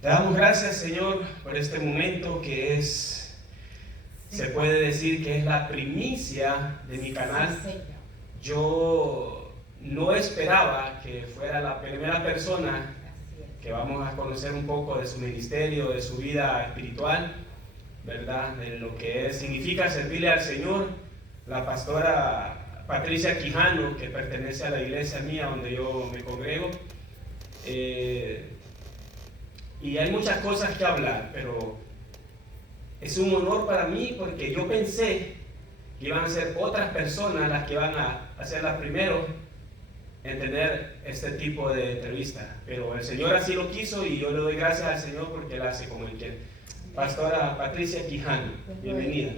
Te damos gracias, Señor, por este momento que se puede decir que es la primicia de mi canal. Sí, Señor. Yo no esperaba que fuera la primera persona Así es. que vamos a conocer un poco de su ministerio, de su vida espiritual, ¿verdad? De lo que significa servirle al Señor. La pastora Patricia Quijano, que pertenece a la iglesia mía donde yo me congrego. Y hay muchas cosas que hablar, pero es un honor para mí porque yo pensé que iban a ser otras personas las que van a ser las primeros en tener este tipo de entrevista. Pero el Señor así lo quiso y yo le doy gracias al Señor porque Él hace como Él quiere. Pastora Patricia Quijano, bienvenida.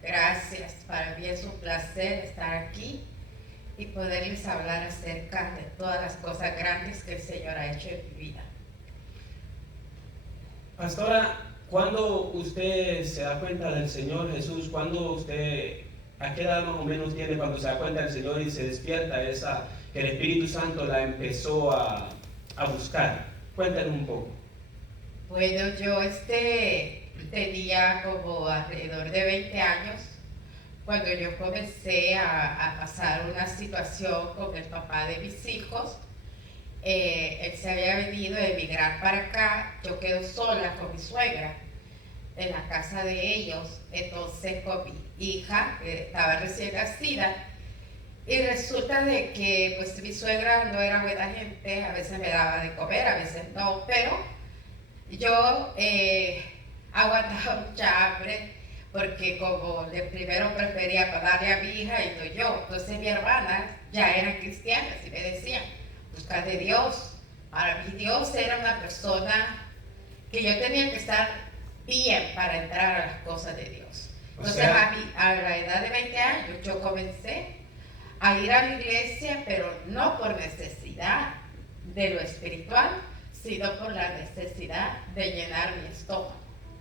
Gracias, para mí es un placer estar aquí y poderles hablar acerca de todas las cosas grandes que el Señor ha hecho en mi vida. Pastora, ¿cuándo usted se da cuenta del Señor Jesús? ¿Cuándo usted, a qué edad más o menos tiene cuando se da cuenta del Señor y se despierta que el Espíritu Santo la empezó a buscar? Cuéntanos un poco. Bueno, yo tenía como alrededor de 20 años cuando yo comencé a pasar una situación con el papá de mis hijos. Él se había venido a emigrar para acá, yo quedo sola con mi suegra en la casa de ellos, entonces con mi hija, que estaba recién nacida, y resulta de que pues mi suegra no era buena gente, a veces me daba de comer, a veces no, pero yo aguantaba mucha hambre, porque como de primero prefería darle a mi hija y no yo, entonces mi hermana ya eran cristianas y me decían, buscar de Dios. Para mí Dios era una persona que yo tenía que estar bien para entrar a las cosas de Dios. Entonces a la edad de 20 años yo comencé a ir a la iglesia, pero no por necesidad de lo espiritual, sino por la necesidad de llenar mi estómago.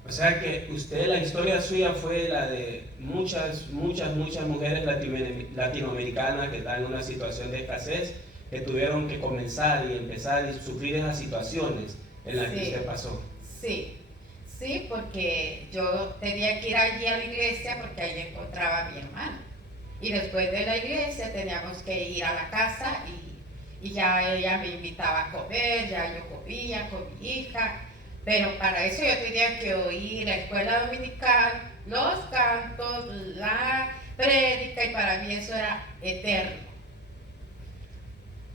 O sea que usted, la historia suya fue la de muchas mujeres latinoamericanas que están en una situación de escasez, que tuvieron que comenzar y empezar y sufrir esas situaciones en las que usted pasó. Sí, porque yo tenía que ir allí a la iglesia porque allí encontraba a mi hermana. Y después de la iglesia teníamos que ir a la casa y ya ella me invitaba a comer, ya yo comía con mi hija. Pero para eso yo tenía que oír la escuela dominical, los cantos, la prédica, y para mí eso era eterno.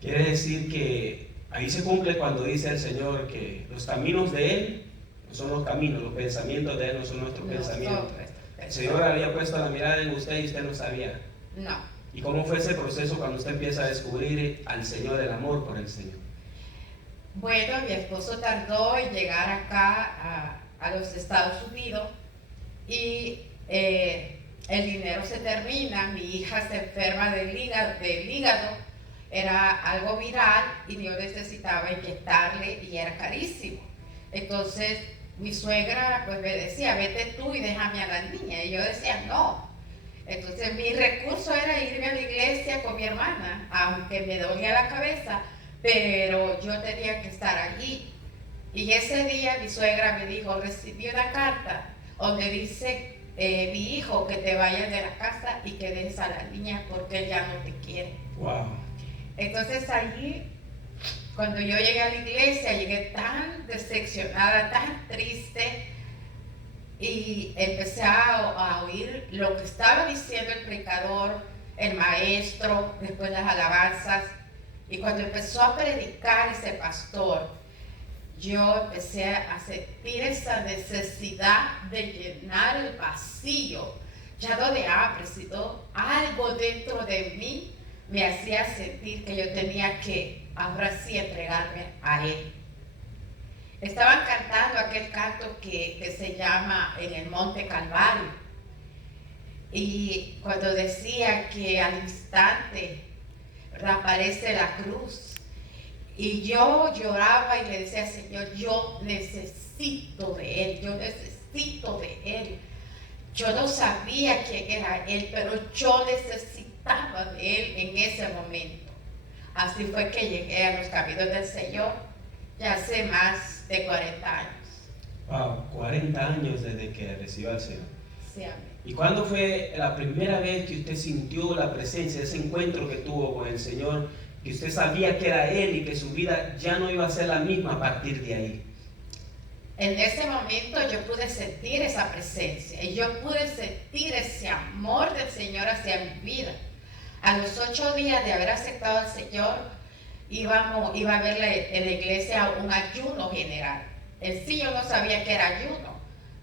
Quiere decir que ahí se cumple cuando dice el Señor que los caminos de Él no son los caminos, los pensamientos de Él no son nuestros pensamientos. El Señor había puesto la mirada en usted y usted no sabía. No. ¿Y cómo fue ese proceso cuando usted empieza a descubrir al Señor, el amor por el Señor? Bueno, mi esposo tardó en llegar acá a los Estados Unidos y el dinero se termina, mi hija se enferma del hígado, era algo viral y yo necesitaba inyectarle y era carísimo. Entonces mi suegra pues me decía, vete tú y déjame a la niña, y yo decía no. Entonces mi recurso era irme a la iglesia con mi hermana, aunque me dolía la cabeza, pero yo tenía que estar allí. Y ese día mi suegra me dijo, recibí una carta donde dice, mi hijo, que te vayas de la casa y que dejes a la niña porque él ya no te quiere. Wow. Entonces allí, cuando yo llegué a la iglesia, llegué tan decepcionada, tan triste, y empecé a oír lo que estaba diciendo el predicador, el maestro, después las alabanzas. Y cuando empezó a predicar ese pastor, yo empecé a sentir esa necesidad de llenar el vacío, ya no de hambre, sino algo dentro de mí me hacía sentir que yo tenía que ahora sí entregarme a Él. Estaban cantando aquel canto que se llama En el Monte Calvario, y cuando decía que al instante aparece la cruz, y yo lloraba y le decía, Señor, yo necesito de Él, yo necesito de Él. Yo no sabía quién era Él, pero yo necesitaba de Él en ese momento. Así fue que llegué a los caminos del Señor ya hace más de 40 años. Wow, 40 años desde que recibió al Señor. Sí, amén. ¿Y cuándo fue la primera vez que usted sintió la presencia, ese encuentro que tuvo con el Señor, que usted sabía que era Él y que su vida ya no iba a ser la misma a partir de ahí? En ese momento yo pude sentir esa presencia y yo pude sentir ese amor del Señor hacia mi vida. A los 8 días de haber aceptado al Señor, iba a ver en la iglesia un ayuno general. En sí yo no sabía que era ayuno,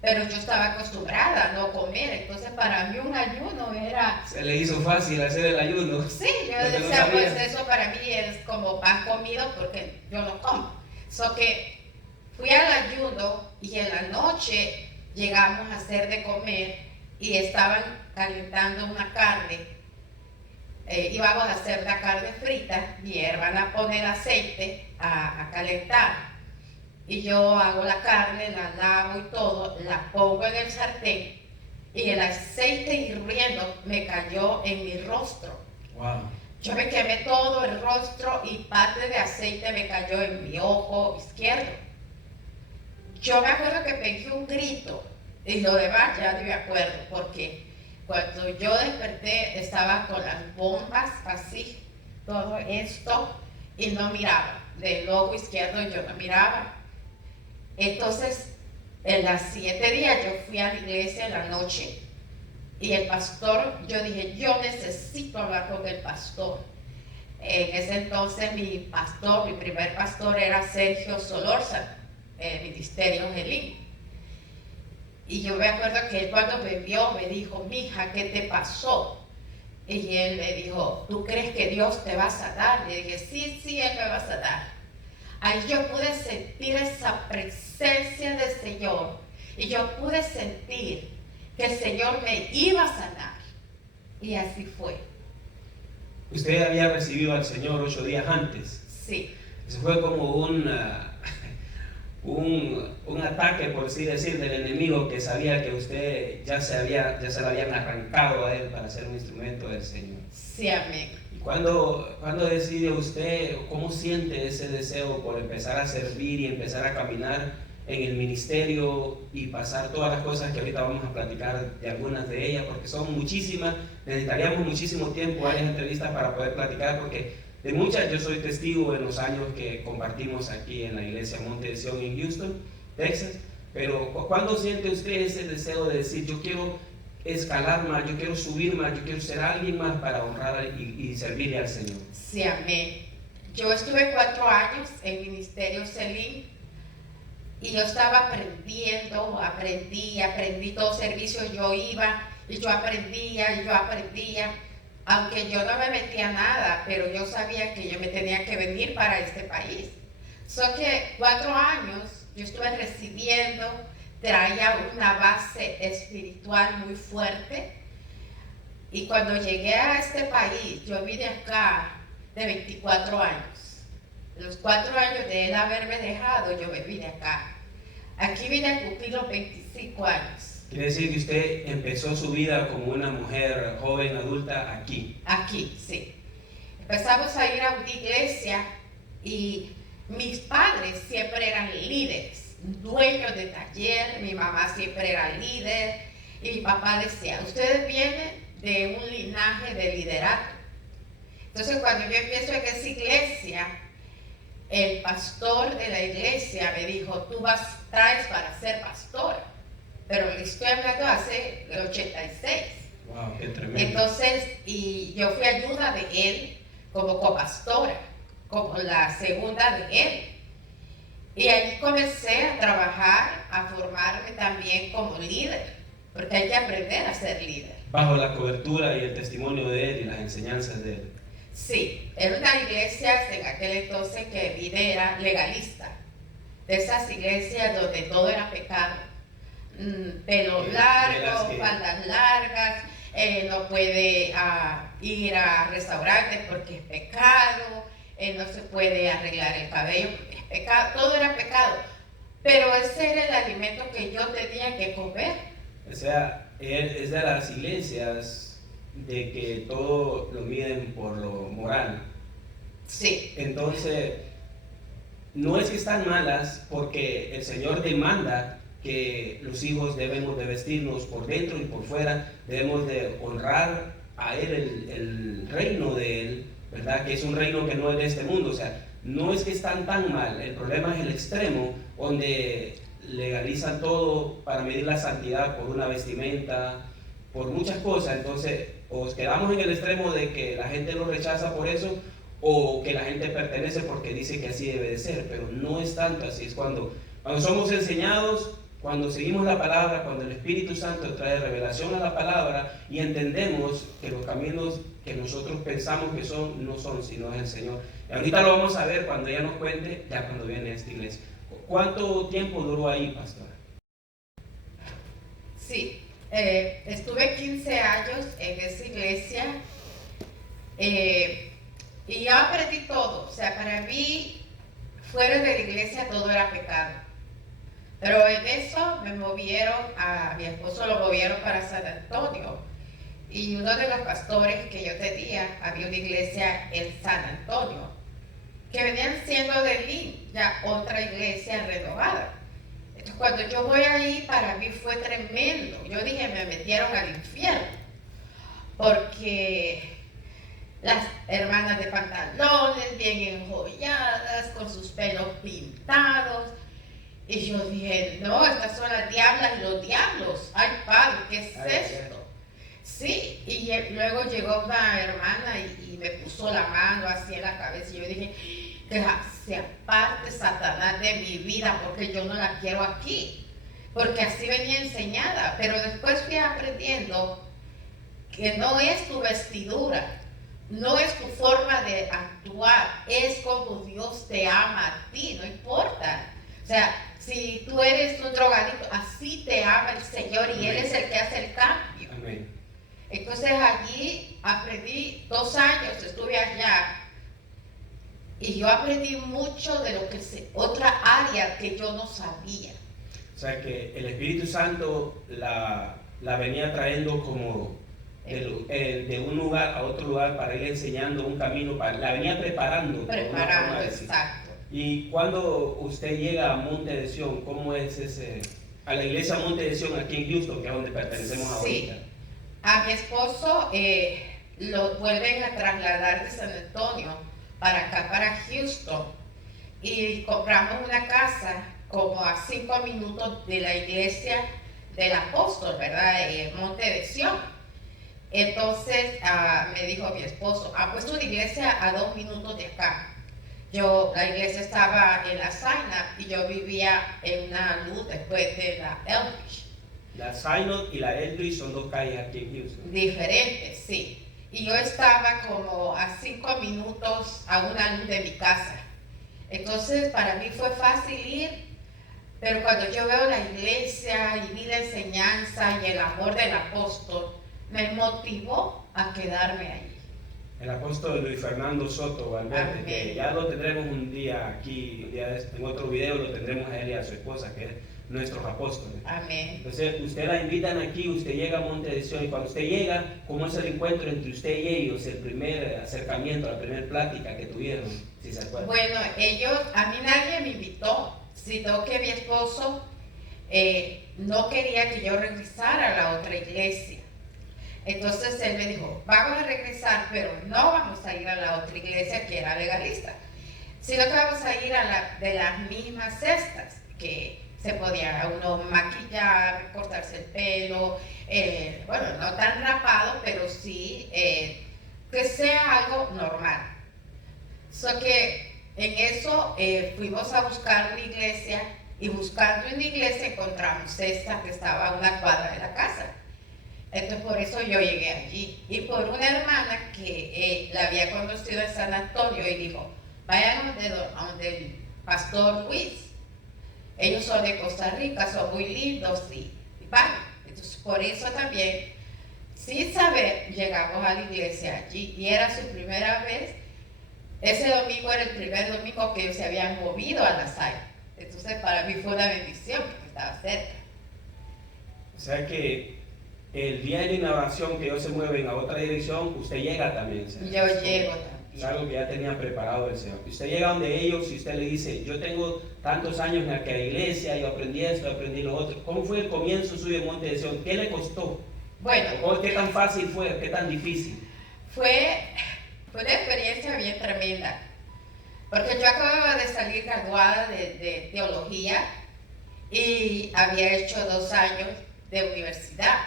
pero yo estaba acostumbrada a no comer, entonces para mí un ayuno era... ¿Se le hizo fácil hacer el ayuno? Sí, yo decía, pues eso para mí es como pan comido porque yo no como. So que fui al ayuno y en la noche llegamos a hacer de comer y estaban calentando una carne. Íbamos a hacer la carne frita, mi hermana pone el aceite a calentar y yo hago la carne, la lavo y todo, la pongo en el sartén y el aceite hirviendo me cayó en mi rostro. Wow. Yo me quemé todo el rostro y parte de aceite me cayó en mi ojo izquierdo. Yo me acuerdo que pegué un grito y lo demás ya no me acuerdo porque cuando yo desperté estaba con las bombas así, todo esto, y no miraba. Del ojo izquierdo yo no miraba. Entonces, en los 7 días yo fui a la iglesia en la noche y el pastor, yo dije, yo necesito hablar con el pastor. En ese entonces mi primer pastor era Sergio Solórzano, el Ministerio Angelín. Y yo me acuerdo que él cuando me vio me dijo, mija, ¿qué te pasó? Y él me dijo, ¿tú crees que Dios te va a sanar? Y dije, sí, Él me va a sanar. Ahí yo pude sentir esa presencia del Señor. Y yo pude sentir que el Señor me iba a sanar. Y así fue. Usted había recibido al Señor 8 días antes. Sí. Eso fue como un ataque, por así decir, del enemigo que sabía que usted ya se lo habían arrancado a él para ser un instrumento del Señor. Sí, amén. ¿Y cuándo decide usted, cómo siente ese deseo por empezar a servir y empezar a caminar en el ministerio y pasar todas las cosas que ahorita vamos a platicar de algunas de ellas, porque son muchísimas, necesitaríamos muchísimo tiempo, varias entrevistas para poder platicar, porque de muchas yo soy testigo en los años que compartimos aquí en la iglesia Monte de Sion en Houston, Texas, pero ¿cuándo siente usted ese deseo de decir, yo quiero escalar más, yo quiero subir más, yo quiero ser alguien más para honrar y servirle al Señor? Sí, amén. Yo estuve 4 años en Ministerio Selim y yo estaba aprendiendo, aprendí todo servicio, yo iba y yo aprendía, aunque yo no me metía nada, pero yo sabía que yo me tenía que venir para este país. So que 4 años yo estuve recibiendo, traía una base espiritual muy fuerte y cuando llegué a este país, yo vine acá de 24 años. Los 4 años de él haberme dejado, yo me vine acá. Aquí vine a cumplir los 25 años. Quiere decir que usted empezó su vida como una mujer joven, adulta, aquí. Aquí, sí. Empezamos a ir a una iglesia y mis padres siempre eran líderes, dueños de taller, mi mamá siempre era líder y mi papá decía, ustedes vienen de un linaje de liderato. Entonces cuando yo empiezo en esa iglesia, el pastor de la iglesia me dijo, tú traes para ser pastora. Pero le estoy hablando hace el 86. Wow, qué tremendo. Entonces, y yo fui ayuda de él como copastora, como la segunda de él. Y ahí comencé a trabajar, a formarme también como líder, porque hay que aprender a ser líder. Bajo la cobertura y el testimonio de él y las enseñanzas de él. Sí, era una iglesia en aquel entonces que vine era legalista, de esas iglesias donde todo era pecado, pelo largo, faldas largas, no puede ir a restaurantes porque es pecado, no se puede arreglar el cabello porque es pecado, todo era pecado, pero ese era el alimento que yo tenía que comer. O sea, es de las iglesias de que todo lo miden por lo moral. Sí. Entonces, no es que están malas porque el Señor demanda que los hijos debemos de vestirnos por dentro y por fuera, debemos de honrar a Él, el reino de Él, ¿verdad? Que es un reino que no es de este mundo, o sea, no es que están tan mal, el problema es el extremo, donde legalizan todo para medir la santidad por una vestimenta, por muchas cosas. Entonces, o quedamos en el extremo de que la gente lo rechaza por eso, o que la gente pertenece porque dice que así debe de ser, pero no es tanto así. Es cuando somos enseñados, cuando seguimos la palabra, cuando el Espíritu Santo trae revelación a la palabra y entendemos que los caminos que nosotros pensamos que son, no son, sino es el Señor. Y ahorita lo vamos a ver cuando ella nos cuente, ya cuando viene a esta iglesia. ¿Cuánto tiempo duró ahí, pastora? Sí, estuve 15 años en esa iglesia y yo aprendí todo. O sea, para mí, fuera de la iglesia todo era pecado. Pero en eso me movieron, a mi esposo lo movieron para San Antonio. Y uno de los pastores que yo tenía, había una iglesia en San Antonio, que venían siendo de Lynn, ya otra iglesia renovada. Entonces, cuando yo voy ahí, para mí fue tremendo. Yo dije, me metieron al infierno, porque las hermanas de pantalones, bien enjolladas, con sus pelos pintados. Y yo dije, no, estas son las diablas y los diablos. Ay, padre, ¿qué es esto? Sí, y luego llegó una hermana y me puso la mano así en la cabeza. Y yo dije, que se aparte Satanás de mi vida, porque yo no la quiero aquí. Porque así venía enseñada. Pero después fui aprendiendo que no es tu vestidura, no es tu forma de actuar, es como Dios te ama a ti, no importa. O sea, si tú eres un drogadicto, así te ama el Señor y Él es el que hace el cambio. Amén. Entonces allí aprendí 2 años, estuve allá y yo aprendí mucho de lo que otra área que yo no sabía. O sea que el Espíritu Santo la venía trayendo como de un lugar a otro lugar para ir enseñando un camino, la venía preparando. Preparando, exacto. Y cuando usted llega a Monte de Sion, ¿cómo es a la iglesia Monte de Sion aquí en Houston, que es donde pertenecemos ahorita? A mi esposo lo vuelven a trasladar de San Antonio para acá, para Houston, y compramos una casa como a 5 minutos de la iglesia del apóstol, ¿verdad? Monte de Sion. Entonces me dijo mi esposo, ha puesto una iglesia a 2 minutos de acá. La iglesia estaba en la Synod y yo vivía en una luz después de la Eldridge. La Synod y la Eldridge son 2 calles aquí en Houston. Diferentes, sí. Y yo estaba como a 5 minutos a una luz de mi casa. Entonces para mí fue fácil ir, pero cuando yo veo la iglesia y vi la enseñanza y el amor del apóstol, me motivó a quedarme allí. El apóstol Luis Fernando Soto Valverde, que ya lo tendremos un día aquí, en otro video lo tendremos a él y a su esposa, que es nuestros apóstoles. Amén. Entonces, usted la invitan aquí, usted llega a Monte de Sion, y cuando usted llega, ¿cómo es el encuentro entre usted y ellos? El primer acercamiento, la primera plática que tuvieron, si se acuerdan. Bueno, a mí nadie me invitó, sino que mi esposo no quería que yo regresara a la otra iglesia. Entonces él me dijo, vamos a regresar, pero no vamos a ir a la otra iglesia que era legalista, sino que vamos a ir a de las mismas cestas, que se podía uno maquillar, cortarse el pelo, bueno, no tan rapado, pero sí que sea algo normal. Que en eso fuimos a buscar una iglesia, y buscando una iglesia encontramos esta que estaba a una cuadra de la casa. Entonces por eso yo llegué allí, y por una hermana que la había conocido en San Antonio, y dijo, vayan donde el pastor Luis, ellos son de Costa Rica, son muy lindos y van. Entonces por eso también, sin saber, llegamos a la iglesia allí, y era su primera vez. Ese domingo era el primer domingo que ellos se habían movido a la sala. Entonces para mí fue una bendición porque estaba cerca. O sea que el día de la innovación que ellos se mueven a otra dirección, usted llega también. Yo llego también. Es algo que ya tenía preparado el Señor. Usted llega donde ellos y usted le dice, yo tengo tantos años en aquella iglesia, yo aprendí esto, aprendí lo otro. ¿Cómo fue el comienzo suyo de Monte de Sion? ¿Qué le costó? Bueno, ¿Qué tan fácil fue? ¿Qué tan difícil? fue una experiencia bien tremenda, porque yo acababa de salir graduada de teología y había hecho 2 años de universidad.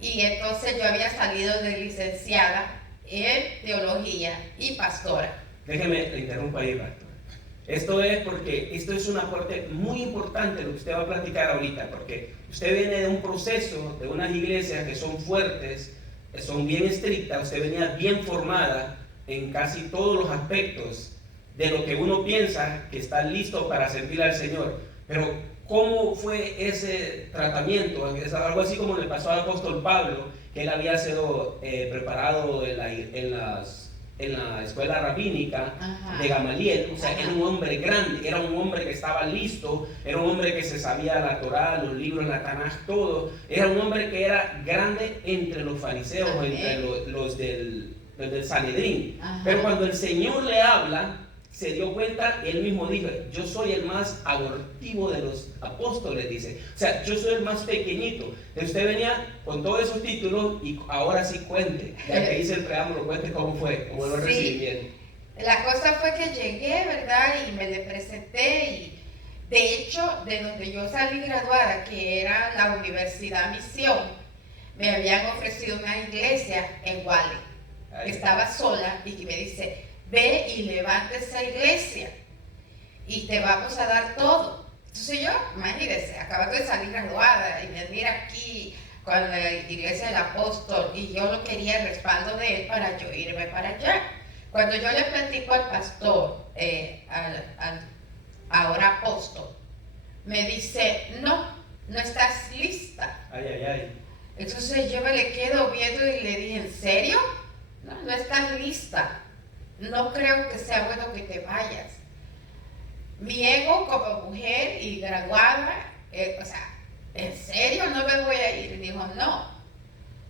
Y entonces yo había salido de licenciada en teología y pastora. Déjeme, le interrumpo ahí, pastor. Esto es porque esto es una parte muy importante lo que usted va a platicar ahorita, porque usted viene de un proceso, de unas iglesias que son fuertes, que son bien estrictas, usted venía bien formada en casi todos los aspectos de lo que uno piensa que está listo para servir al Señor. Pero ¿cómo fue ese tratamiento? Es algo así como le pasó al apóstol Pablo, que él había sido preparado en la escuela rabínica de Gamaliel. O sea, era un hombre grande, era un hombre que estaba listo, era un hombre que se sabía la Torá, los libros, la Tanaj, todo. Era un hombre que era grande entre los fariseos, entre los del Sanedrín. Pero cuando el Señor le habla, se dio cuenta, él mismo dijo, yo soy el más abortivo de los apóstoles, dice. O sea, yo soy el más pequeñito. Entonces usted venía con todos esos títulos y ahora sí cuente, ya que hice el preámbulo, cuente cómo fue, cómo lo recibí. La cosa fue que llegué, ¿verdad? Y me le presenté y de hecho, de donde yo salí graduada, que era la Universidad Misión, me habían ofrecido una iglesia en Guale, que estaba sola y que me dice, ve y levanta esa iglesia y te vamos a dar todo. Entonces yo, imagínense, acabando de salir graduada y venir aquí con la iglesia del apóstol y yo no quería el respaldo de él para yo irme para allá. Cuando yo le platico al pastor, al ahora apóstol, me dice, no estás lista. Entonces yo me le quedo viendo y le dije, ¿en serio? No estás lista. No creo que sea bueno que te vayas. Mi ego como mujer y graduada, o sea, ¿en serio no me voy a ir? Y dijo, no.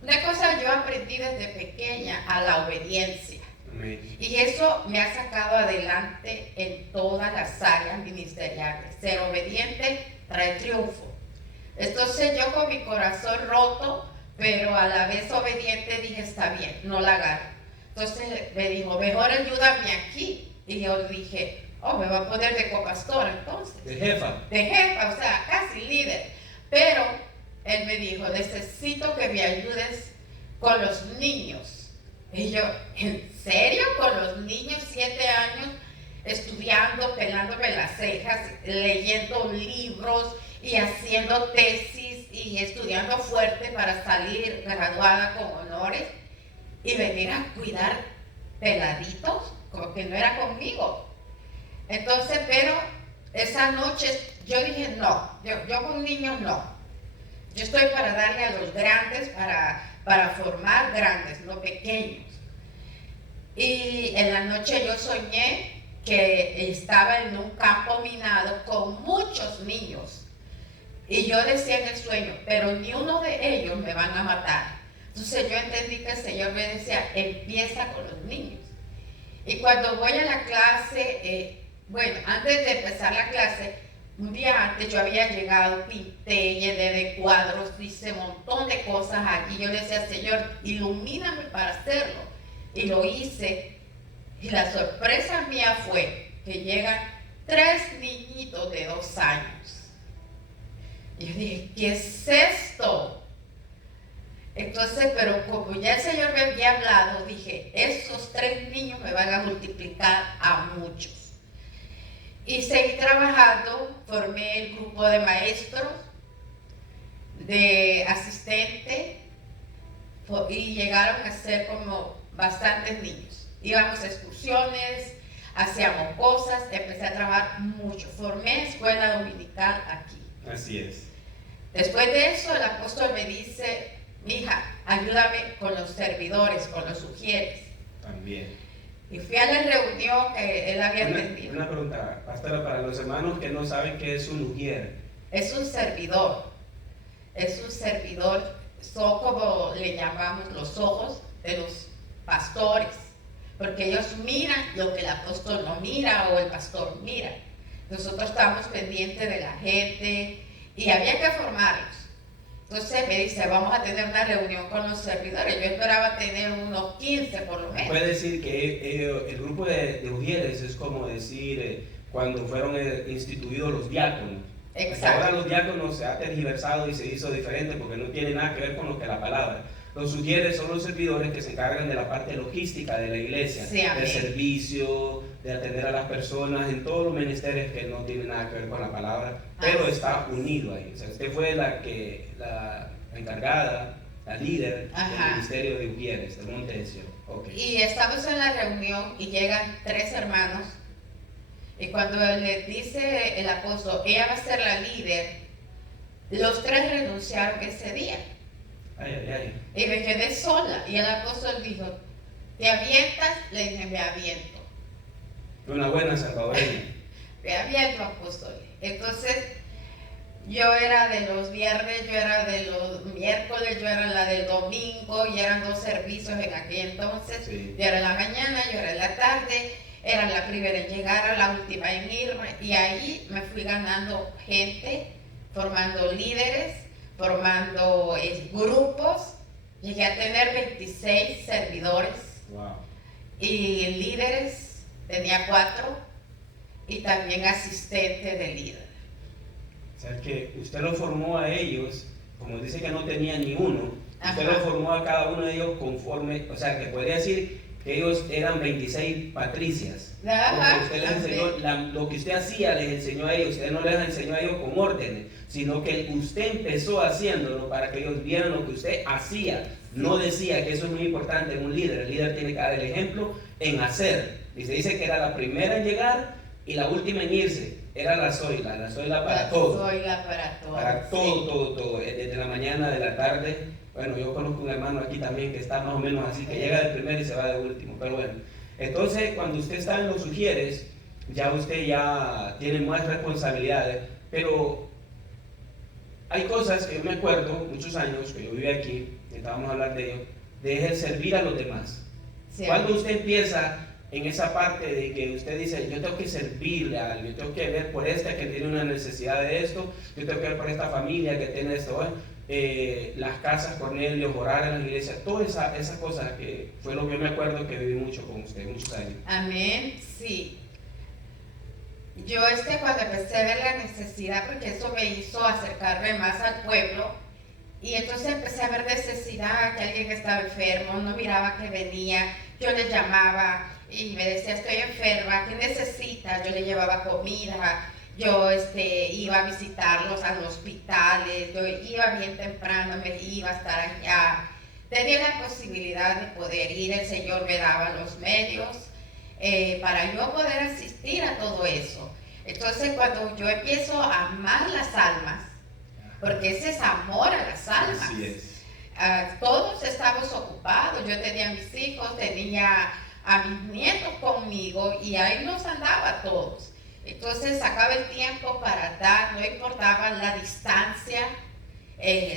Una cosa yo aprendí desde pequeña, a la obediencia. Amén. Y eso me ha sacado adelante en todas las áreas ministeriales. Ser obediente trae triunfo. Entonces yo con mi corazón roto, pero a la vez obediente, dije, está bien, no la agarro. Entonces me dijo, mejor ayúdame aquí. Y yo dije, me va a poner de copastora entonces. De jefa. De jefa, o sea, casi líder. Pero él me dijo, necesito que me ayudes con los niños. Y yo, ¿en serio? Con los niños, 7 años, estudiando, pelándome las cejas, leyendo libros y haciendo tesis y estudiando fuerte para salir graduada con honores. Y venir a cuidar peladitos, como que no era conmigo. Entonces, pero esa noche yo dije, no, yo con niños no. Yo estoy para darle a los grandes, para formar grandes, no pequeños. Y en la noche yo soñé que estaba en un campo minado con muchos niños. Y yo decía en el sueño, pero ni uno de ellos me van a matar. Entonces yo entendí que el Señor me decía, empieza con los niños. Y cuando voy a la clase, antes de empezar la clase, un día antes yo había llegado, pinté, llené de cuadros, hice un montón de cosas aquí. Yo le decía, Señor, ilumíname para hacerlo. Y lo hice. Y la sorpresa mía fue que llegan 3 niñitos de 2 años. Y yo dije, ¿qué es esto? Entonces, pero como ya el Señor me había hablado, dije, esos 3 niños me van a multiplicar a muchos. Y seguí trabajando, formé el grupo de maestros, de asistentes, y llegaron a ser como bastantes niños. Íbamos a excursiones, hacíamos cosas, empecé a trabajar mucho. Formé escuela dominical aquí. Así es. Después de eso, el apóstol me dice, mija, ayúdame con los servidores, con los sugieres. También. Y fui a la reunión que él había entendido. Una pregunta, pastora, para los hermanos que no saben qué es un ujier. Es un servidor. Es un servidor. Son como le llamamos los ojos de los pastores. porque ellos miran lo que el apóstol no mira o el pastor mira. Nosotros estamos pendientes de la gente y había que formarlos. Entonces me dice, vamos a tener una reunión con los servidores. Yo esperaba tener unos 15 por lo menos. Puede decir que el grupo de ujieres es como decir cuando fueron instituidos los diáconos. Exacto. Ahora los diáconos se ha tergiversado y se hizo diferente porque no tiene nada que ver con lo que la palabra. Los ujieres son los servidores que se encargan de la parte logística de la iglesia, sí, del servicio, de atender a las personas en todos los ministerios que no tienen nada que ver con la palabra, pero está unido ahí. O sea, usted fue la encargada, la líder del ministerio de ujieres, de Monte de Sion. Okay. Y estamos en la reunión y llegan 3 hermanos. Y cuando le dice el apóstol, ella va a ser la líder, los 3 renunciaron ese día. Y me quedé sola. Y el apóstol dijo, ¿te avientas? Le dije, me aviento. Una buena salvadoreña. Me aviento, apóstol. Entonces, yo era de los viernes, yo era de los miércoles, yo era la del domingo, y eran 2 servicios en aquel entonces. Sí. Yo era en la mañana, yo era en la tarde. Era la primera en llegar, la última en irme, y ahí me fui ganando gente, formando líderes, formando grupos. Llegué a tener 26 servidores. Wow. Y líderes, tenía 4, y también asistente de líder. O sea que usted lo formó a ellos, como dice que no tenía ni uno, usted lo formó a cada uno de ellos conforme, o sea que podría decir que ellos eran 26 patricias. Usted les enseñó, lo que usted hacía les enseñó a ellos. Usted no les enseñó a ellos con órdenes, sino que usted empezó haciéndolo para que ellos vieran lo que usted hacía. No decía, que eso es muy importante en un líder. El líder tiene que dar el ejemplo en hacer. Y se dice que era la primera en llegar y la última en irse. Era la zoila para todo. Para todo, todo. Desde la mañana, de la tarde. Bueno, yo conozco un hermano aquí también que está más o menos así, que llega de primero y se va de último, pero bueno. Entonces, cuando usted está en los ujieres, ya usted ya tiene más responsabilidades, pero hay cosas que yo me acuerdo, muchos años que yo viví aquí, estábamos hablando de ello, de el servir a los demás. Sí. Cuando usted empieza en esa parte de que usted dice, yo tengo que servirle a alguien, yo tengo que ver por esta que tiene una necesidad de esto, yo tengo que ver por esta familia que tiene esto, las casas Cornelio, orar en las iglesias, todas esas cosas que fue lo que yo me acuerdo que viví mucho con usted, muchos años. Amén, sí. Yo cuando empecé a ver la necesidad, porque eso me hizo acercarme más al pueblo, y entonces empecé a ver necesidad, que alguien estaba enfermo, no miraba que venía, yo le llamaba y me decía, estoy enferma, ¿qué necesita? Yo le llevaba comida. Yo iba a visitarlos a los hospitales, yo iba bien temprano, me iba a estar allá. Tenía la posibilidad de poder ir, el Señor me daba los medios para yo poder asistir a todo eso. Entonces, cuando yo empiezo a amar las almas, porque ese es amor a las almas. Así es. Todos estamos ocupados, yo tenía mis hijos, tenía a mis nietos conmigo y ahí nos andaba todos. Entonces sacaba el tiempo para dar, no importaba la distancia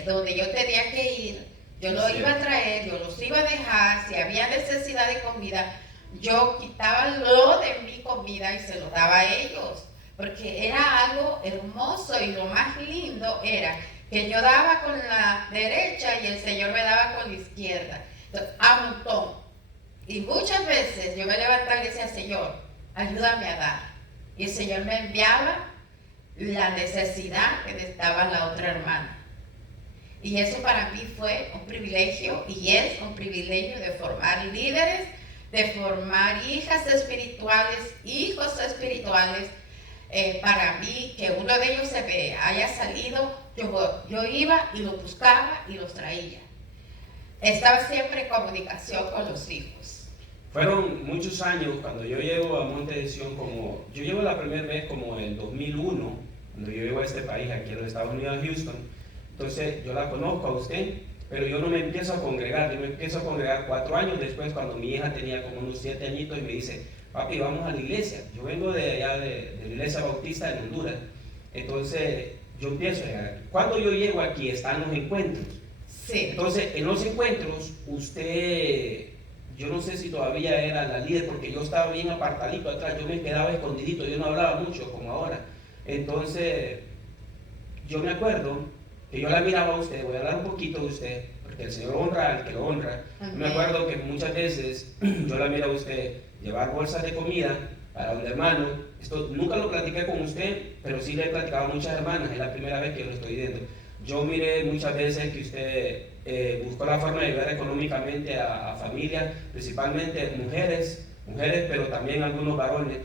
donde yo tenía que ir, yo lo iba a traer, yo los iba a dejar, si había necesidad de comida, yo quitaba lo de mi comida y se lo daba a ellos, porque era algo hermoso y lo más lindo era que yo daba con la derecha y el Señor me daba con la izquierda, entonces, a montón. Y muchas veces yo me levantaba y decía, Señor, ayúdame a dar. Y el Señor me enviaba la necesidad que necesitaba la otra hermana. Y eso para mí fue un privilegio y es un privilegio de formar líderes, de formar hijas espirituales, hijos espirituales. Para mí, que uno de ellos haya salido, yo iba y los buscaba y los traía. Estaba siempre en comunicación con los hijos. Fueron muchos años cuando yo llego a Monte de Sion, yo llego la primera vez como en el 2001, cuando yo llego a este país, aquí en los Estados Unidos, a Houston. Entonces yo la conozco a usted, pero yo no me empiezo a congregar, yo me empiezo a congregar 4 años después, cuando mi hija tenía como unos 7 añitos y me dice, papi, vamos a la iglesia. Yo vengo de allá de la iglesia bautista en Honduras. Entonces yo empiezo a llegar. Cuando yo llego aquí están los encuentros. Sí. Entonces en los encuentros usted yo no sé si todavía era la líder, porque yo estaba bien apartadito atrás, yo me quedaba escondidito, yo no hablaba mucho como ahora. Entonces, yo me acuerdo que yo la miraba a usted, voy a hablar un poquito de usted, porque el Señor honra al que lo honra. Yo me acuerdo que muchas veces yo la miraba a usted llevar bolsas de comida para un hermano. Esto nunca lo platiqué con usted, pero sí le he platicado a muchas hermanas, es la primera vez que lo estoy viendo. Yo miré muchas veces que usted buscó la forma de ayudar económicamente a familias, principalmente mujeres, pero también algunos varones,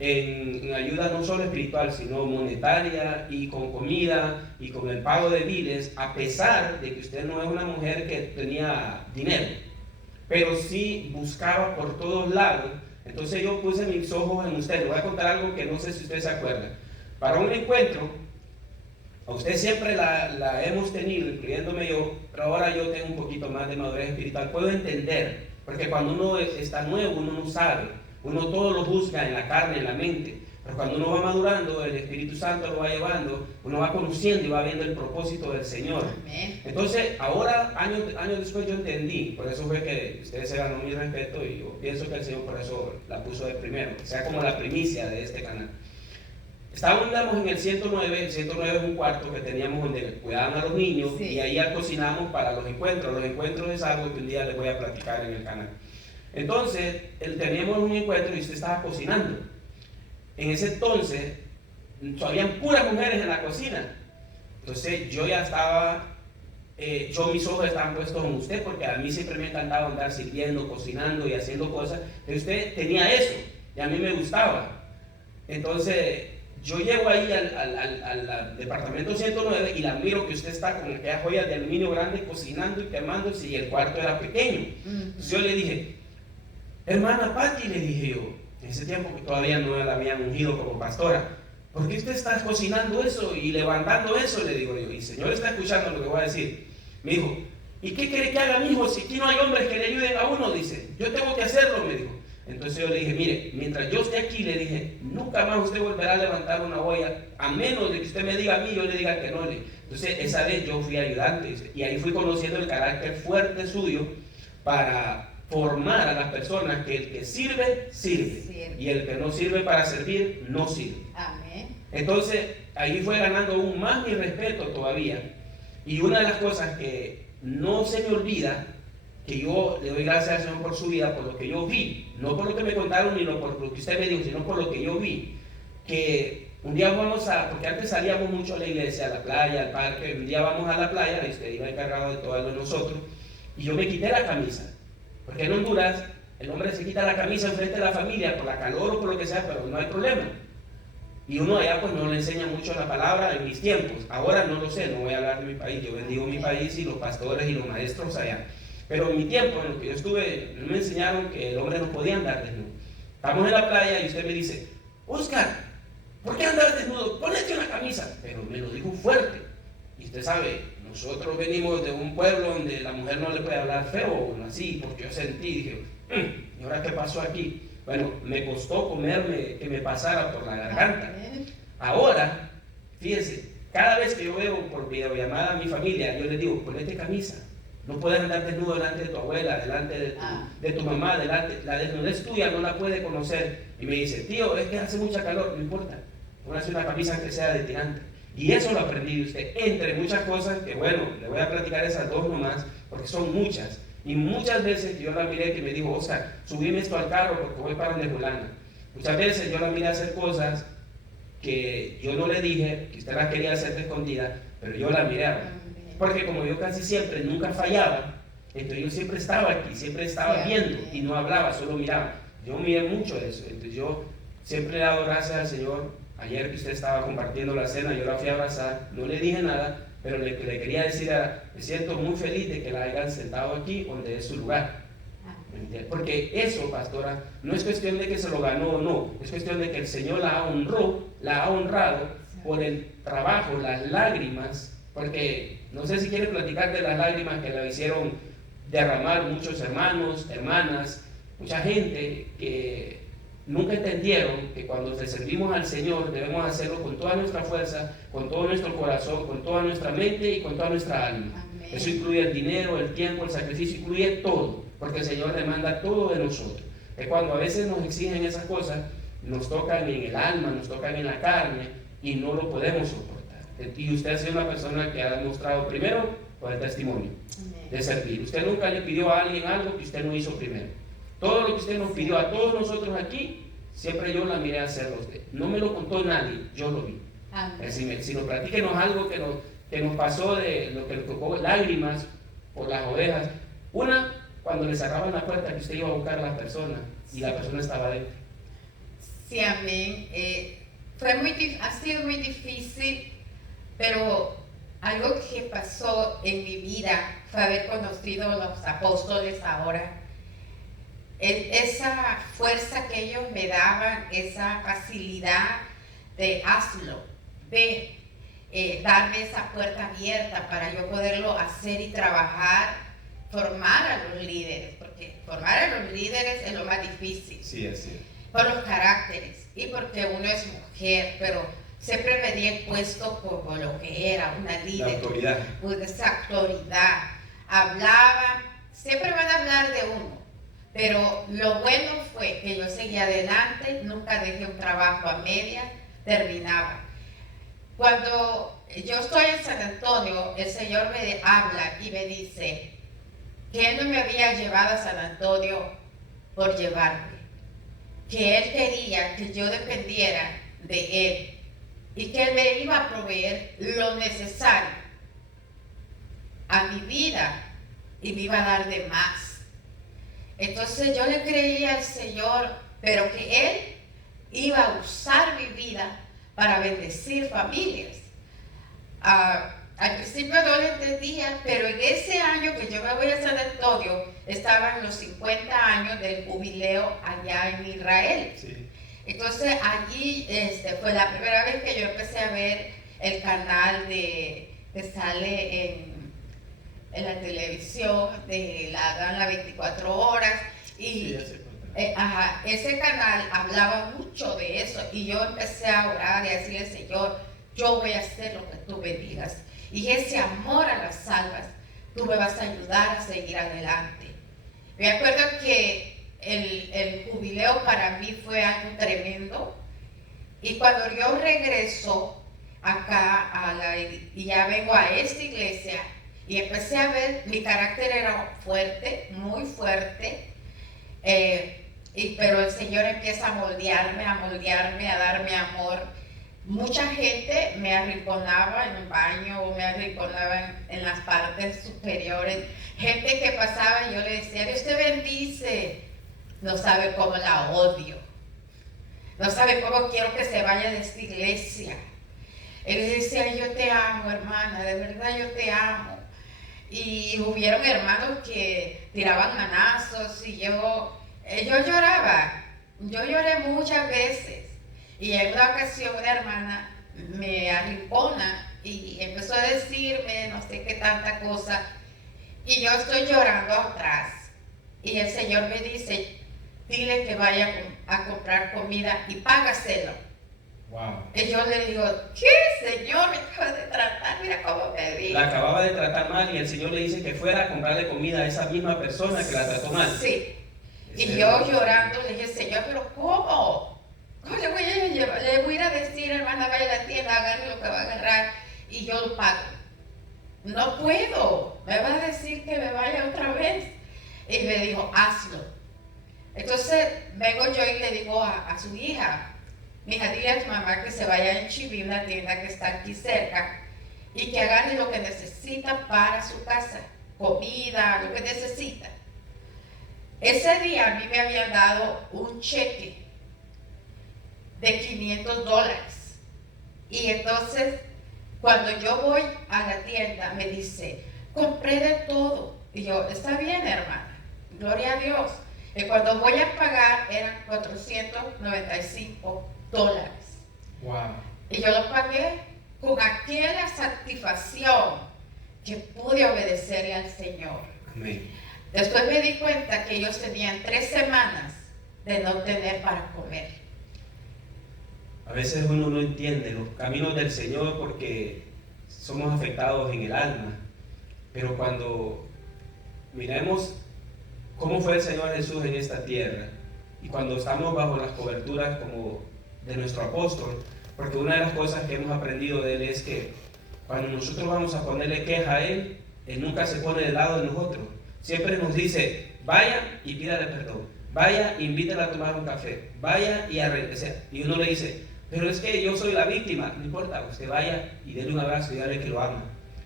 en ayuda no solo espiritual, sino monetaria y con comida y con el pago de biles, a pesar de que usted no es una mujer que tenía dinero, pero sí buscaba por todos lados. Entonces yo puse mis ojos en usted. Le voy a contar algo que no sé si usted se acuerda. Para un encuentro, a usted siempre la hemos tenido, incluyéndome yo, pero ahora yo tengo un poquito más de madurez espiritual. Puedo entender, porque cuando uno está nuevo, uno no sabe. Uno todo lo juzga en la carne, en la mente. Pero cuando uno va madurando, el Espíritu Santo lo va llevando, uno va conociendo y va viendo el propósito del Señor. Amén. Entonces, ahora, años después, yo entendí. Por eso fue que ustedes se ganó mi respeto y yo pienso que el Señor por eso la puso de primero, que sea como la primicia de este canal. Estábamos en el 109 es un cuarto que teníamos donde cuidaban a los niños, sí, y ahí cocinábamos para los encuentros. Los encuentros es algo que un día les voy a platicar en el canal. Entonces, teníamos un encuentro y usted estaba cocinando. En ese entonces, habían puras mujeres en la cocina. Entonces, yo ya estaba, mis ojos estaban puestos en usted, porque a mí siempre me encantaba andar sirviendo, cocinando y haciendo cosas. Pero usted tenía eso, y a mí me gustaba. Entonces, yo llego ahí al departamento 109 y la miro que usted está con aquellas joyas de aluminio grande cocinando y quemándose, y el cuarto era pequeño. Entonces yo le dije, hermana Patti, le dije yo, en ese tiempo que todavía no la habían ungido como pastora, ¿por qué usted está cocinando eso y levantando eso? Le digo yo, y el Señor está escuchando lo que voy a decir. Me dijo, ¿y qué quiere que haga, mi hijo? Si aquí no hay hombres que le ayuden a uno, dice, yo tengo que hacerlo, me dijo. Entonces yo le dije, mire, mientras yo esté aquí, le dije, nunca más usted volverá a levantar una olla, a menos de que usted me diga a mí, yo le diga que no. Entonces esa vez yo fui ayudante, y ahí fui conociendo el carácter fuerte suyo para formar a las personas que el que sirve, sirve, y el que no sirve para servir, no sirve. Amén. Entonces ahí fue ganando aún más mi respeto todavía. Y una de las cosas que no se me olvida, que yo le doy gracias al Señor por su vida, por lo que yo vi, no por lo que me contaron ni por lo que usted me dijo, sino por lo que yo vi, que un día porque antes salíamos mucho a la iglesia, a la playa, al parque, un día vamos a la playa, y usted iba encargado de todo de nosotros, y yo me quité la camisa, porque en Honduras el hombre se quita la camisa enfrente de la familia, por la calor o por lo que sea, pero no hay problema. Y uno allá pues no le enseña mucho la palabra en mis tiempos. Ahora no lo sé, no voy a hablar de mi país, yo bendigo mi país y los pastores y los maestros allá. Pero en mi tiempo, en el que yo estuve, me enseñaron que el hombre no podía andar desnudo. Estamos en la playa y usted me dice, Oscar, ¿por qué andas desnudo? Ponete una camisa. Pero me lo dijo fuerte. Y usted sabe, nosotros venimos de un pueblo donde la mujer no le puede hablar feo o así, porque yo sentí, dije, ¿y ahora qué pasó aquí? Bueno, me costó comerme que me pasara por la garganta. Ahora, fíjense, cada vez que yo veo por videollamada a mi familia, yo les digo, ponete camisa. No puedes andar desnudo delante de tu abuela, delante de tu mamá, la desnudez tuya no la puede conocer. Y me dice, tío, es que hace mucha calor, no importa, póngase una camisa que sea de tirante. Y eso lo aprendí de usted, entre muchas cosas que, bueno, le voy a platicar esas dos nomás, porque son muchas. Y muchas veces yo la miré que me dijo, Oscar, subime esto al carro porque voy para donde fulana. Muchas veces yo la miré hacer cosas que yo no le dije, que usted las quería hacer de escondida, pero yo la miraba. Porque como yo casi siempre nunca fallaba, entonces yo siempre estaba aquí, siempre estaba viendo y no hablaba, solo miraba. Yo miré mucho de eso, entonces yo siempre le he dado gracias al Señor. Ayer que usted estaba compartiendo la cena, yo la fui a abrazar, no le dije nada, pero le quería decir, me siento muy feliz de que la hayan sentado aquí donde es su lugar. Porque eso, pastora, no es cuestión de que se lo ganó o no, es cuestión de que el Señor la ha honrado por el trabajo, las lágrimas. Porque no sé si quiere platicar de las lágrimas que la hicieron derramar muchos hermanos, hermanas, mucha gente que nunca entendieron que cuando le servimos al Señor debemos hacerlo con toda nuestra fuerza, con todo nuestro corazón, con toda nuestra mente y con toda nuestra alma. Amén. Eso incluye el dinero, el tiempo, el sacrificio, incluye todo. porque el Señor demanda todo de nosotros. Es cuando a veces nos exigen esas cosas, nos tocan en el alma, nos tocan en la carne y no lo podemos soportar. Y usted ha sido una persona que ha demostrado primero por el testimonio de servir. Usted nunca le pidió a alguien algo que usted no hizo primero. Todo lo que usted nos pidió a todos nosotros aquí, siempre yo la miré a hacerlo a usted. No me lo contó nadie, yo lo vi. Si nos platíquenos algo que nos pasó de lo que le tocó lágrimas por las ovejas. Una, cuando le cerraban la puerta que usted iba a buscar a la persona y la persona estaba dentro. Sí, amén. Ha sido muy difícil, pero algo que pasó en mi vida fue haber conocido a los apóstoles ahora. Esa fuerza que ellos me daban, esa facilidad de hazlo, de darme esa puerta abierta para yo poderlo hacer y trabajar, formar a los líderes, porque formar a los líderes es lo más difícil. Sí, así. Por los caracteres y porque uno es mujer, pero siempre me di el puesto como lo que era, una líder. La autoridad. Pues esa autoridad. Hablaba, siempre van a hablar de uno, pero lo bueno fue que yo seguía adelante, nunca dejé un trabajo a medias, terminaba. Cuando yo estoy en San Antonio, el Señor me habla y me dice que Él no me había llevado a San Antonio por llevarme, que Él quería que yo dependiera de Él y que Él me iba a proveer lo necesario a mi vida y me iba a dar de más. Entonces yo le creía al Señor, pero que Él iba a usar mi vida para bendecir familias. Al principio no lo entendía, pero en ese año que yo me voy a San Antonio, estaban los 50 años del jubileo allá en Israel. Sí. Entonces allí fue la primera vez que yo empecé a ver el canal que sale en la televisión, dan las 24 horas. Y ese canal hablaba mucho de eso. Y yo empecé a orar y a decirle, Señor, yo voy a hacer lo que tú me digas. Y ese amor a las almas, tú me vas a ayudar a seguir adelante. Me acuerdo que el jubileo para mí fue algo tremendo. Y cuando yo regreso acá y ya vengo a esta iglesia y empecé a ver, mi carácter era fuerte, muy fuerte. Pero el Señor empieza a moldearme, a darme amor. Mucha gente me arrinconaba en un baño o me arrinconaba en las partes superiores. Gente que pasaba y yo le decía, Dios te bendice. No sabe cómo la odio. No sabe cómo quiero que se vaya de esta iglesia. Él decía, yo te amo, hermana, de verdad yo te amo. Y hubieron hermanos que tiraban manazos y yo lloraba. Yo lloré muchas veces. Y en una ocasión una hermana me arrincona y empezó a decirme no sé qué tanta cosa. Y yo estoy llorando atrás. Y el Señor me dice, dile que vaya a comprar comida y págaselo. Wow. Y yo le digo, ¿qué, Señor? Me acaba de tratar, mira cómo me dijo. La acababa de tratar mal y el Señor le dice que fuera a comprarle comida a esa misma persona que la trató mal. Sí. Y yo llorando le dije, Señor, ¿pero cómo? ¿Cómo le voy a ir a decir, hermana, vaya a la tienda, agarre lo que va a agarrar y yo lo pago? No puedo. Me va a decir que me vaya otra vez. Y me dijo, hazlo. Entonces vengo yo y le digo a su hija, mi hija, dile a tu mamá que se vaya a Chiví, una tienda que está aquí cerca, y que agarre lo que necesita para su casa, comida, lo que necesita. Ese día a mí me habían dado un cheque de $500. Y entonces, cuando yo voy a la tienda, me dice, compré de todo. Y yo, está bien, hermana, gloria a Dios. Y cuando voy a pagar, eran $495. Wow. Y yo lo pagué con aquella satisfacción que pude obedecerle al Señor. Amén. Después me di cuenta que ellos tenían 3 semanas de no tener para comer. A veces uno no entiende los caminos del Señor porque somos afectados en el alma. Pero cuando miremos cómo fue el Señor Jesús en esta tierra. Y cuando estamos bajo las coberturas como de nuestro apóstol, porque una de las cosas que hemos aprendido de él es que cuando nosotros vamos a ponerle queja a él, él nunca se pone del lado de nosotros. Siempre nos dice, vaya y pídale perdón, vaya e invítala a tomar un café, vaya y arregle. Y uno le dice, pero es que yo soy la víctima. No importa, usted vaya y denle un abrazo y dígale que lo ama.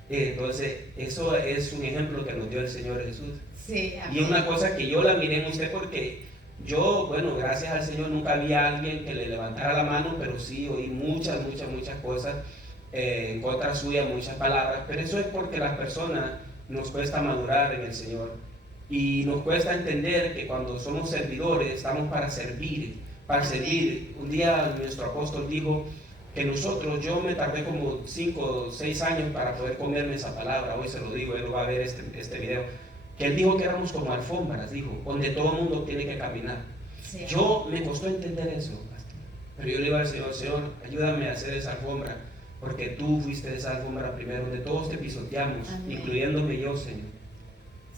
Entonces, eso es un ejemplo que nos dio el Señor Jesús. Sí, y una cosa que yo la miré en usted porque yo, bueno, gracias al Señor nunca vi a alguien que le levantara la mano, pero sí oí muchas cosas en contra suya, muchas palabras, pero eso es porque las personas nos cuesta madurar en el Señor y nos cuesta entender que cuando somos servidores estamos para servir, Un día nuestro apóstol dijo que nosotros, yo me tardé como 5 o 6 años para poder comerme esa palabra, hoy se lo digo, él lo va a ver este video, que él dijo que éramos como alfombras, dijo, donde todo el mundo tiene que caminar. Sí. Yo me costó entender eso, pero yo le iba al Señor, Señor, ayúdame a hacer esa alfombra, porque tú fuiste esa alfombra primero, donde todos te pisoteamos, amén, incluyéndome yo, Señor.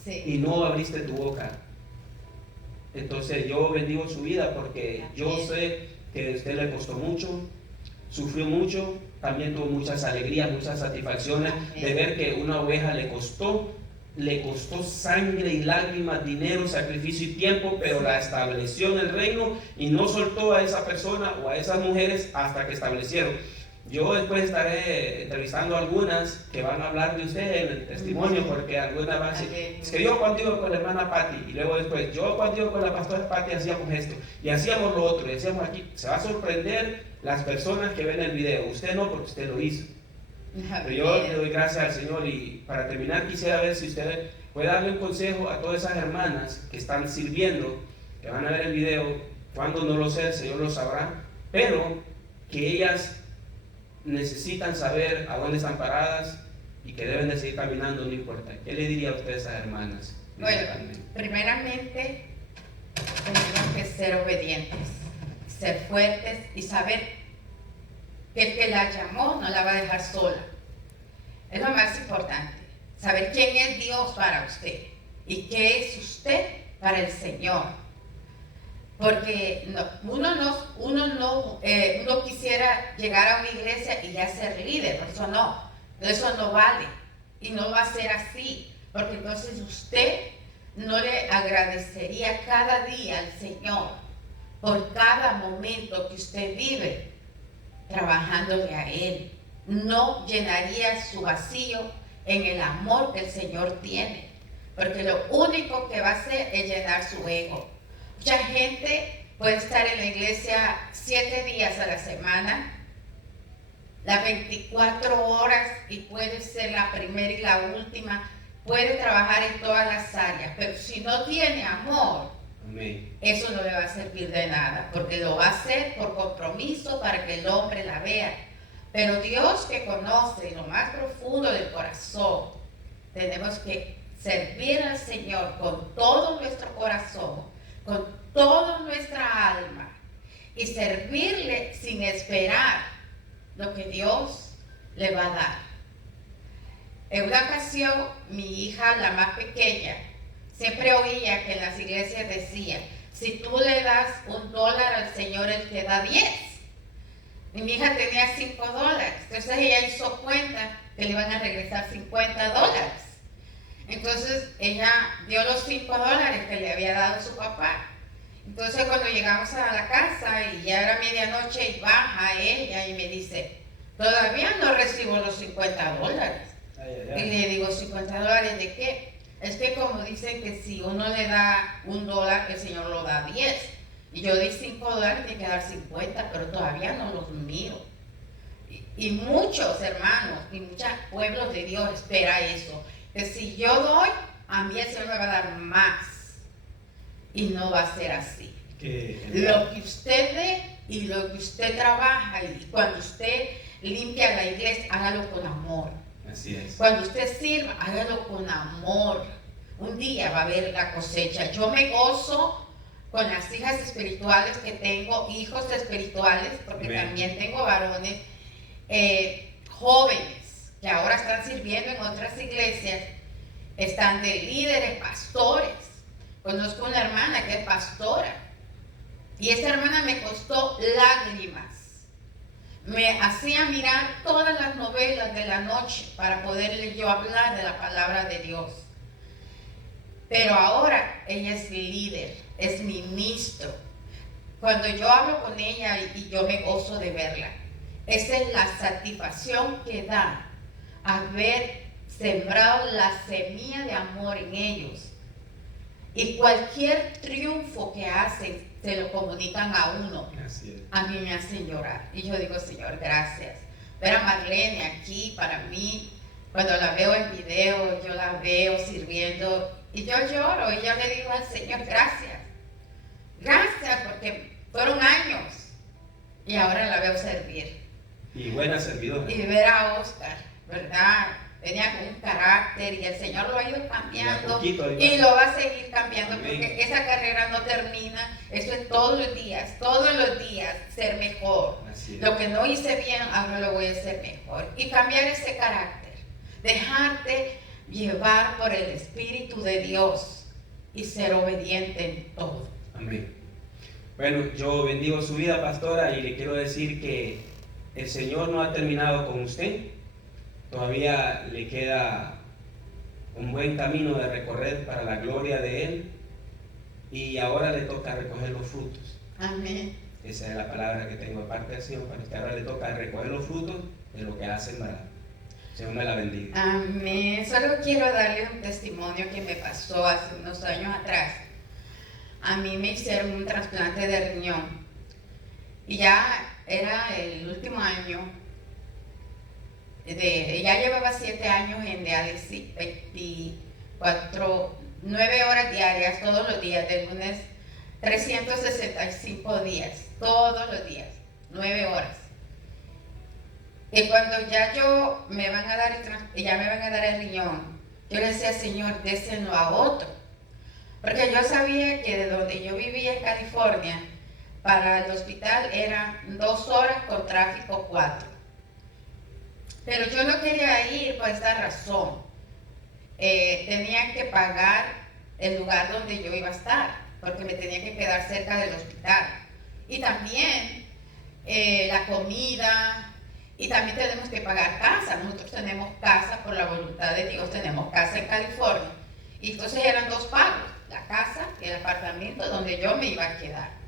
Sí. Y no abriste tu boca. Entonces yo bendigo su vida porque amén, yo sé que a usted le costó mucho, sufrió mucho, también tuvo muchas alegrías, muchas satisfacciones, amén, de ver que una oveja le costó sangre y lágrimas, dinero, sacrificio y tiempo, pero la estableció en el reino y no soltó a esa persona o a esas mujeres hasta que establecieron. Yo después estaré entrevistando a algunas que van a hablar de usted en el testimonio, porque algunas van a decir, es que yo cuando iba con la hermana Patti, y luego después, yo cuando iba con la pastora Patti hacíamos esto, y hacíamos lo otro, y hacíamos aquí. Se va a sorprender las personas que ven el video, usted no, porque usted lo hizo. Pero yo le doy gracias al Señor y para terminar quisiera ver si usted puede darle un consejo a todas esas hermanas que están sirviendo, que van a ver el video, cuando no lo sé, el Señor lo sabrá, pero que ellas necesitan saber a dónde están paradas y que deben de seguir caminando, no importa. ¿Qué le diría a usted a esas hermanas? Bueno, primeramente tenemos que ser obedientes, ser fuertes y saber que el que la llamó no la va a dejar sola. Es lo más importante, saber quién es Dios para usted y qué es usted para el Señor. Porque uno no quisiera llegar a una iglesia y ya ser líder, eso no vale y no va a ser así, porque entonces usted no le agradecería cada día al Señor por cada momento que usted vive trabajándole a Él. No llenaría su vacío en el amor que el Señor tiene, porque lo único que va a hacer es llenar su ego. Mucha gente puede estar en la iglesia 7 días a la semana, las 24 horas, y puede ser la primera y la última, puede trabajar en todas las áreas, pero si no tiene amor, amén, eso no le va a servir de nada, porque lo va a hacer por compromiso para que el hombre la vea. Pero Dios, que conoce lo más profundo del corazón, tenemos que servir al Señor con todo nuestro corazón, con toda nuestra alma, y servirle sin esperar lo que Dios le va a dar. En una ocasión, mi hija, la más pequeña, siempre oía que en las iglesias decía, si tú le das $1 al Señor, Él te da 10. Y mi hija tenía $5, entonces ella hizo cuenta que le iban a regresar $50. Entonces ella dio los $5 que le había dado su papá. Entonces cuando llegamos a la casa y ya era medianoche, y baja ella y me dice, todavía no recibo los $50. Y le digo, ¿$50 de qué? Es que como dicen que si uno le da $1, el Señor lo da 10. Y yo di $5, tiene que dar 50, pero todavía no los miro. Y muchos hermanos y muchos pueblos de Dios espera eso. Que si yo doy, a mí el Señor me va a dar más. Y no va a ser así. Lo que usted dé y lo que usted trabaja, y cuando usted limpia la iglesia, hágalo con amor. Así es. Cuando usted sirva, hágalo con amor. Un día va a haber la cosecha. Yo me gozo con las hijas espirituales que tengo, hijos espirituales, porque amén, también tengo varones jóvenes que ahora están sirviendo en otras iglesias, están de líderes, pastores. Conozco una hermana que es pastora y esa hermana me costó lágrimas. Me hacía mirar todas las novelas de la noche para poderle yo hablar de la palabra de Dios. Pero ahora ella es líder, es ministro. Cuando yo hablo con ella y yo me gozo de verla, esa es la satisfacción que da haber sembrado la semilla de amor en ellos. Y cualquier triunfo que hacen, se lo comunican a uno. A mí me hacen llorar. Y yo digo, Señor, gracias. Ver a Marlene aquí, para mí, cuando la veo en video, yo la veo sirviendo y yo lloro. Y yo le digo al Señor, gracias. Gracias, porque fueron años. Y ahora la veo servir. Y buena servidora. Y ver a Oscar, ¿verdad? Venía con un carácter y el Señor lo ha ido cambiando y lo va a seguir cambiando. Amén. Porque esa carrera no termina, eso es todos los días ser mejor. Lo que no hice bien, ahora lo voy a hacer mejor. Y cambiar ese carácter, dejarte llevar por el Espíritu de Dios y ser obediente en todo. Amén. Bueno, yo bendigo su vida, pastora, y le quiero decir que el Señor no ha terminado con usted. Todavía le queda un buen camino de recorrer para la gloria de Él y ahora le toca recoger los frutos. Amén. Esa es la palabra que tengo de parte del Señor para usted. Ahora le toca recoger los frutos de lo que ha sembrado. Señor me la bendiga. Amén. Solo quiero darle un testimonio que me pasó hace unos años atrás. A mí me hicieron un trasplante de riñón y ya era el último año. Ya llevaba 7 años en diálisis, 9 horas diarias, todos los días, de lunes, 365 días, todos los días, 9 horas. Y cuando ya me van a dar el riñón, yo le decía, Señor, déselo a otro. Porque yo sabía que de donde yo vivía en California, para el hospital eran 2 horas con tráfico 4. Pero yo no quería ir por esta razón. Tenía que pagar el lugar donde yo iba a estar, porque me tenía que quedar cerca del hospital. Y también la comida, y también tenemos que pagar casa. Nosotros tenemos casa por la voluntad de Dios, tenemos casa en California. Y entonces eran 2 pagos, la casa y el apartamento donde yo me iba a quedar.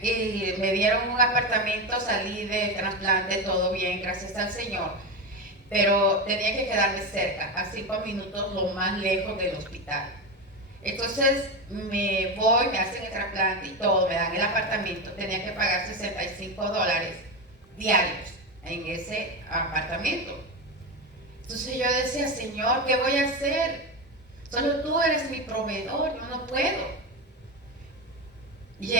Y me dieron un apartamento, salí del trasplante, todo bien, gracias al Señor, pero tenía que quedarme cerca, a 5 minutos lo más lejos del hospital. Entonces me voy, me hacen el trasplante y todo, me dan el apartamento, tenía que pagar $65 diarios en ese apartamento. Entonces yo decía, Señor, ¿qué voy a hacer? Solo tú eres mi proveedor, yo no puedo. Y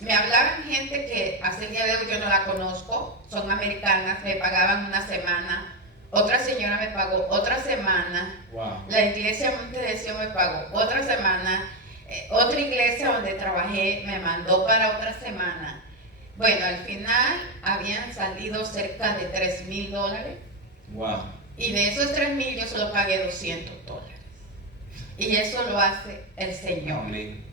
me hablaban gente que hasta el día de hoy yo no la conozco, son americanas, me pagaban una semana, otra señora me pagó otra semana, wow. La iglesia Monte de Sion me pagó otra semana, otra iglesia donde trabajé me mandó para otra semana. Bueno, al final habían salido cerca de $3,000. Wow. Y de esos 3,000 yo solo pagué $200. Y eso lo hace el Señor. Amén.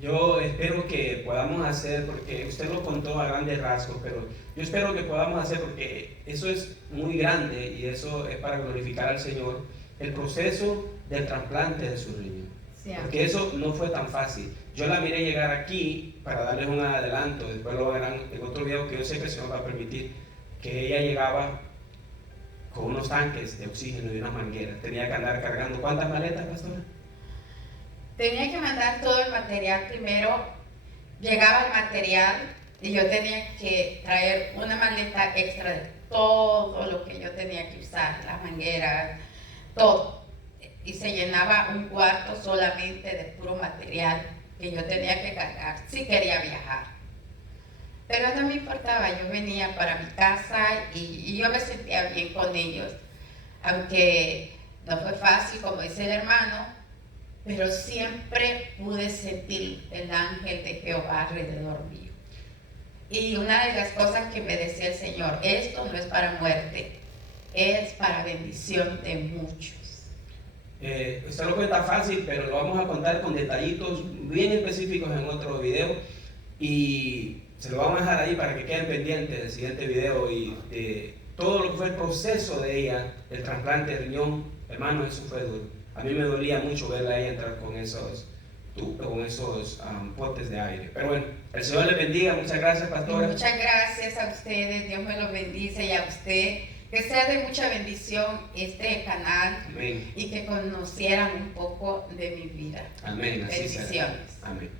Yo espero que podamos hacer, porque usted lo contó a grandes rasgos, pero yo espero que podamos hacer, porque eso es muy grande y eso es para glorificar al Señor, el proceso del trasplante de su riñón. Sí, porque eso no fue tan fácil. Yo la miré llegar aquí para darles un adelanto, después lo verán en otro video que yo sé que el Señor va a permitir, que ella llegaba con unos tanques de oxígeno y unas mangueras. Tenía que andar cargando. ¿Cuántas maletas, pastora? Tenía que mandar todo el material primero, llegaba el material y yo tenía que traer una maleta extra de todo lo que yo tenía que usar, las mangueras, todo. Y se llenaba un cuarto solamente de puro material que yo tenía que cargar si quería viajar. Pero no me importaba, yo venía para mi casa y yo me sentía bien con ellos, aunque no fue fácil, como dice el hermano, pero siempre pude sentir el ángel de Jehová alrededor mío. Y una de las cosas que me decía el Señor, esto no es para muerte, es para bendición de muchos. Usted lo cuenta fácil, pero lo vamos a contar con detallitos bien específicos en otro video y se lo vamos a dejar ahí para que queden pendientes del siguiente video y de todo lo que fue el proceso de ella, el trasplante de riñón. Hermano, eso fue duro. A mí me dolía mucho verla ahí entrar con esos potes de aire. Pero bueno, el Señor le bendiga. Muchas gracias, pastora. Muchas gracias a ustedes. Dios me los bendice y a usted. Que sea de mucha bendición este canal. Amén. Y que conocieran un poco de mi vida. Amén. Así Bendiciones. será. Amén.